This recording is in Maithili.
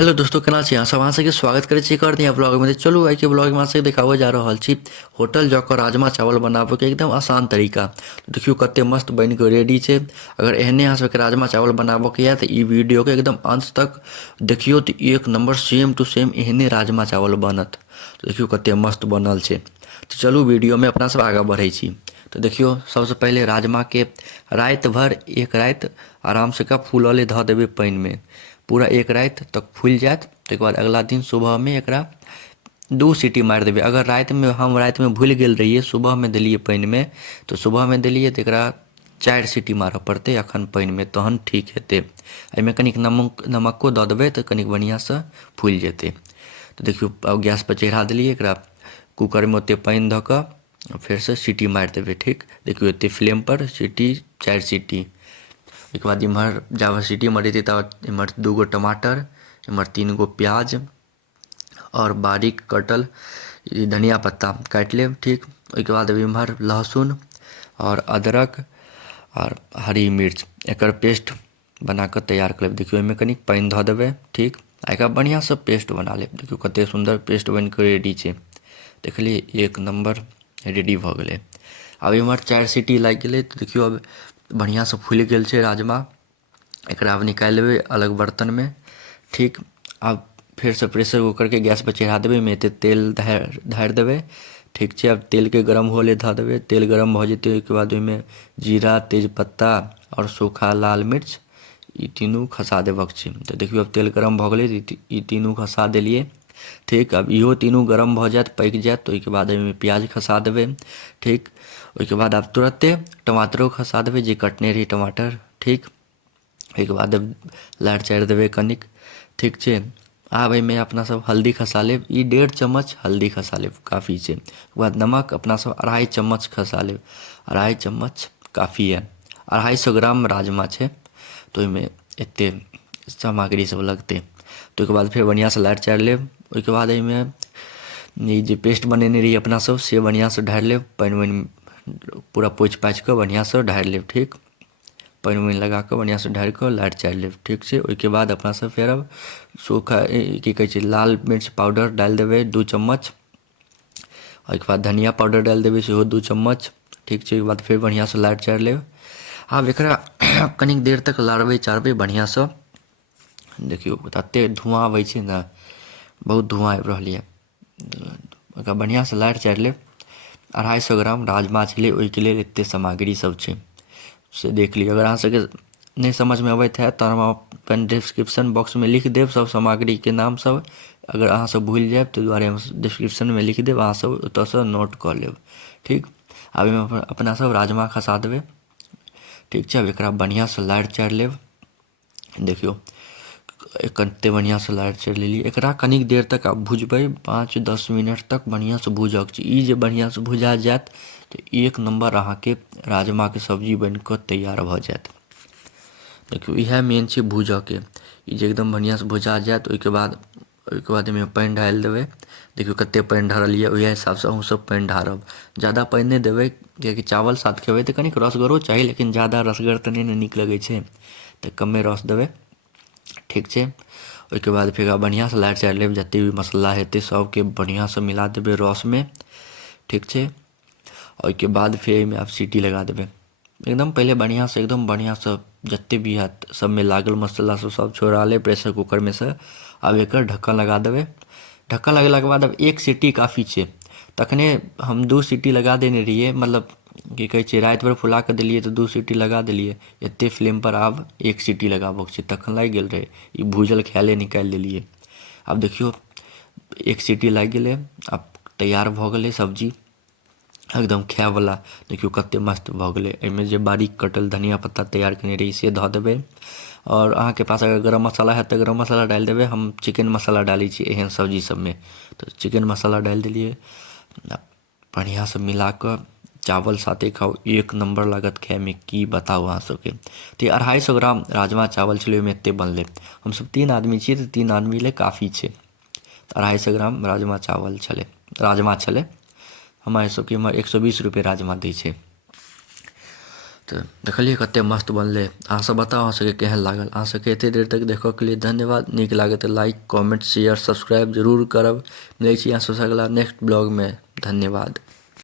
हेलो दोस्तों, केना छी अहाँ सब? अहाँ सबके स्वागत करै छी एक और नया ब्लॉग में। चलू आइ के ब्लॉग में अहाँ सबके देखाबऽ जा रहल छी होटल जाकर राजमा चावल बनाबऽ के एकदम आसान तरीका। देखियो कते मस्त बनि के रेडी छै। अगर एहने अहाँ सबके राजमा चावल बनाबऽ के या तऽ ई वीडियो के एकदम अंत तक देखियो तऽ एक नंबर सेम टू सेम एहने राजमा चावल बनत। तो देखियो कते मस्त बनल छै। तो चलू वीडियो में अपना सब आगे बढ़ै छी। तो देखियो सबसे पहले राजमा के रात भर एक रात आराम से फूलले धऽ देबै पानि में। पूरा एक रात तक फूल जात। ताहिके बाद अगला दिन सुबह में एकरा 2 सीटी मारि देबै। अगर हम रात में भूल गेल रहिए, सुबह में देलिए पानि में, तो सुबह में देलिए तो एकरा 4 सीटी मारऽ पड़तै अखन पानि में, तहन ठीक हेतै। एहिमे कनिक नमको दऽ देबै तऽ कनिक बढ़िआँसँ फूलि जेतै। तो देखियो अब गैस पर चढ़ा देलिए एकरा। कुकर में ओते पानि धऽ कऽ फेरसँ सीटी मारि देबै। ठीक, देखियो एते फ्लेम पर सीटी 4 सीटी। एक बाद इम्हर जाबऽ सीटी मरेतै तब इम्हर 2 गो टमाटर, इम्हर 3 गो प्याज और बारीक कटल धनिया पत्ता काटि लेब। ठीक, ओहिके बाद इम्हर लहसुन और अदरक और हरी मिर्च एकर पेस्ट बना कऽ तैयार कर लेब। देखियो एहिमे कनिक पानि धऽ देबै। ठीक, आ एकरा बढ़िआँसँ पेस्ट बना लेब। देखियो कते सुन्दर पेस्ट बनि कऽ रेडी छै। देखलिए एक नंबर रेडी भऽ गेलै। अब इम्हर 4 सीटी लागि गेलै तऽ देखियो अब बढ़िआँसँ फूलि गेल छै राजमा। एकरा अब निकालि लेबै अलग बर्तन में। ठीक, अब फेरसँ प्रेशर कुकरके गैस पर चढ़ा देबै। एहिमे एते तेल ढारि देबै। ठीक छै, अब तेलके गरम होले धऽ देबै। तेल गरम भऽ जेतै ओहिके बाद ओहिमे जीरा, तेजपत्ता और सूखा लाल मिर्च ई तीनू खसा देबऽके छै। तऽ देखियो अब तेल गरम भऽ गेलै तऽ ई तीनू खसा देलिए। ठीक, अब इहो तीनू गरम भऽ जाएत, पकि जाएत तऽ ओहिके बाद एहिमे प्याज खसा देबै। ठीक, ओहिके बाद आब तुरत्ते टमाटरो खसा देबै जे कटने रही टमाटर। ठीक, ओहिके बाद लारि चारि देबै कनिक। ठीक छै, आब एहिमे अपना सब हल्दी खसा लेब। ई 1.5 चम्मच हल्दी खसा लेब, काफ़ी छै। ओकर बाद नमक अपना सब 2.5 चम्मच खसा लेब। 2.5 चम्मच काफ़ी है। 250 ग्राम राजमा छै तो ओहिमे एते सामग्री सब लगतै। तो ओहिके बाद फेर बढ़िआँसँ लारि चारि लेब। ओहिके बाद एहिमे ई जे पेस्ट बनेने रही अपना सब से बढ़िआँसँ ढारि लेब। पानि वानि पूरा पोछि पाछि कऽ बढ़िआँसँ ढारि लेब। ठीक, पानि वानि लगा कऽ बढ़िआँसँ ढारि कऽ लारि चारि लेब। ठीक छै, ओहिके बाद अपना सब फेर अब सूखा की कहै छै लाल मिर्च पाउडर डालि देबै 2 चम्मच। ओहिके बाद धनिया पाउडर डालि देबै सेहो 2 चम्मच। ठीक छै, ओहिके बाद फेर बढ़िआँसँ लारि चारि लेब। आब एकरा कनिक देर तक लारबै चारबै बढ़िआँसँ। देखियो तते धुआँ अबै छै ने, बहुत धुआँ आबि रहल यऽ। एकरा बढ़िआँसँ लारि चारि लेब। 250 ग्राम राजमा छलै, ओहिके लेल एतेक सामग्री सब छै से देख लिअ। अगर अहाँ सबके नहीं समझ में अबैत हैत तऽ हम अपन डिस्क्रिप्शन बॉक्स में लिख देब सब सामग्री के नाम सब। अगर अहाँ सब भूलि जायब ताहि दुआरे हम डिस्क्रिप्शन में लिख देब, अहाँ सब ओतऽसँ नोट कऽ लेब। ठीक, आब एहिमे अपना सब राजमा खसा देबै। ठीक छै, अब एकरा बढ़िआँसँ लारि चारि लेब। देखियो कते बढ़िआँसँ लारि चारि लेलिए। एकरा कनिक देर तक आब भुजबै, 5-10 मिनट तक बढ़िआँसँ भुजऽके छै। ई जे बढ़िआँसँ भुजा जायत तऽ एक नंबर अहाँके राजमाके सब्जी बनि कऽ तैयार भऽ जायत। देखियो इएह मेन छै भुजऽके। ई जे एकदम बढ़िआँसँ भुजा जायत ओहिके बाद एहिमे पानि ढालि देबै। देखियो कते पानि ढारल यऽ, ओहि हिसाबसँ अहूँ सब पानि ढारब। ज़्यादा पानि नहि देबै किएकि चावल साथ खेबै तऽ कनिक रसगरो चाही, लेकिन ज़्यादा रसगर तऽ नहि ने नीक लगै छै, तऽ कमे रस देबै। ठीक छै, ओहिके बाद फेर बढ़िआँसँ लारि चारि लेब। जतेक भी मसल्ला हेतै सबके बढ़िआँसँ मिला देबै रसमे। ठीक छै, ओहिके बाद फेर एहिमे आब सीटी लगा देबै। एकदम पहिले बढ़िआँसँ एकदम बढ़िआँसँ जतेक भी हैत सबमे लागल मसल्ला सब छोड़ा लेब प्रेशर कुकरमे सँ। आब एकर ढक्कन लगा देबै। ढक्कन लगेलाके बाद अब 1 सीटी काफ़ी छै। तखने हम 2 सीटी लगा देने रहिए, मतलब की कहै छै राति भर फुला कऽ देलिए तऽ 2 सीटी लगा देलिए। एतेक फ्लेम पर आब 1 सीटी लगाबऽके छै, तखन लागि गेल रहै। ई भूजल खायले निकालि देलिए। आब देखियो 1 सीटी लागि गेलै। आब तैयार भऽ गेलै सब्जी एकदम खायवला। देखियो कते मस्त भऽ गेलै। एहिमे जे बारीक कटल धनिया पत्ता तैयार केने रही से धऽ देबै। और अहाँके पास अगर गरम मसाला हैत तऽ गरम मसाला डालि देबै। हम चिकेन मसाला डालै छी एहन सब्जी सबमे, तऽ चिकेन मसाला डालि देलिए। बढ़िआँसँ मिला कऽ चावल साथे खाउ, एक नंबर लागत खायमे, की बताउ अहाँ सबके। तऽ 250 ग्राम राजमा चावल छलै, ओहिमे एतेक बनलै। हमसब 3 आदमी छियै तऽ 3 आदमी लेल काफ़ी छै। 250 ग्राम राजमा छलै। हमरा सबके एम्हर 120 रुपये राजमा दै छै। तो देखलिए कते मस्त बनले। अहाँ सब बताओ अहाँ सबके केहन लागल। अहाँ सबके एते देर तक देखो के लिए धन्यवाद। नीक लागे तो लाइक कमेंट शेयर सब्सक्राइब जरूर करब। मिलै छी अहाँ सबसँ अगला नेक्स्ट ब्लॉग में। धन्यवाद।